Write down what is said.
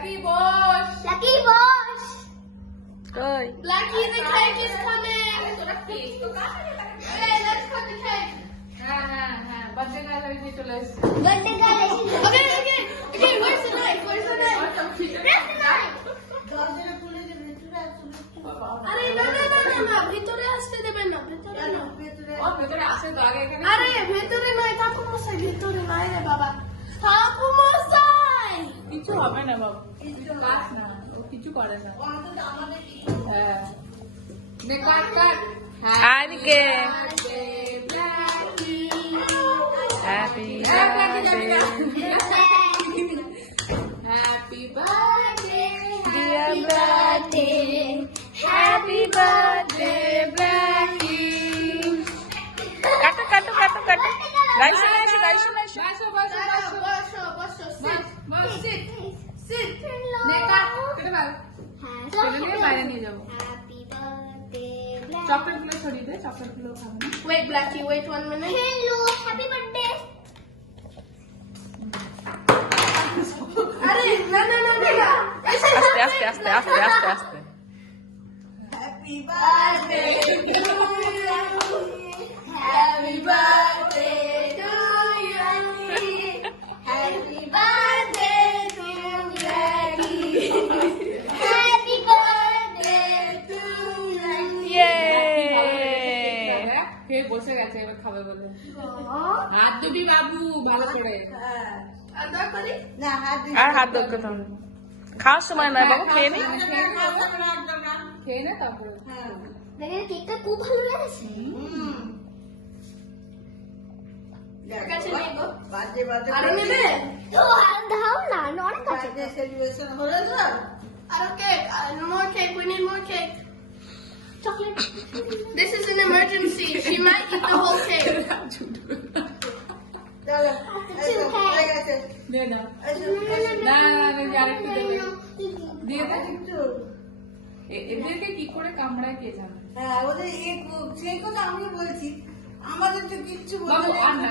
Lucky boss. Lucky boss. কই Lucky, the cake is coming. তোরা cake তো কাটে না। Hey, let's cut the cake. হ্যাঁ birthday girl হয়ে চলে এসেছে। Birthday girl. Okay. Where's the knife? Where's the knife? Where's the knife? আরে না ভিতরে আসতে দেবেন না ভিতরে না ও ভেতরে আসে তো আগে এখানে। আরে ভেতরে নয় ঠাকুরমশাই ভেতরে নয় রে বাবা ঠাকুরমশাই কিছু হবে না বাবা। কাট না, ও কিছু করে না। হ্যাঁ। নে কাট। আজকে happy Happy birthday. Dear bloody happy birthday bloody কাটো গাইস বসো sit. নে কাট। কেটে ফেল। কেটে নিয়ে বাইরে নিয়ে যাবো। হ্যাপি বার্থডে চকলেট গুলো ছড়িয়ে দে, চকলেট গুলো খাবো না। Wait, Blackie, wait 1 minute. Hello, happy birthday. Arey, no. আস্তে Happy birthday to you. Happy birthday to you. Happy birthday to Blackie. Happy birthday to Blackie. ইয়ে খেয়ে বসে গেছে, এবার খাবে বলে। হাত দিবি বাবু ভালো করে। আদর করি? আর হাত ধরতে হবে খাওয়ার সময় নয় বাবু খেয়ে নি খেয়ে নে তারপরে। দেখেন কেকটা খুব ভালো লেগেছে কাছে নেই গো আরো নেবে তো আর দাও না অনেক আছে আরো cake more cake we need more cake chocolate this is an emergency she might eat the whole cake নে না আরেকটু দেবে দিয়ে দে এদেরকে কি করে কামড়ায় কে জানে। হ্যাঁ ওদের সেই কথা আমি বলছি আমাদের তো কিচ্ছু বাবু বলে আর না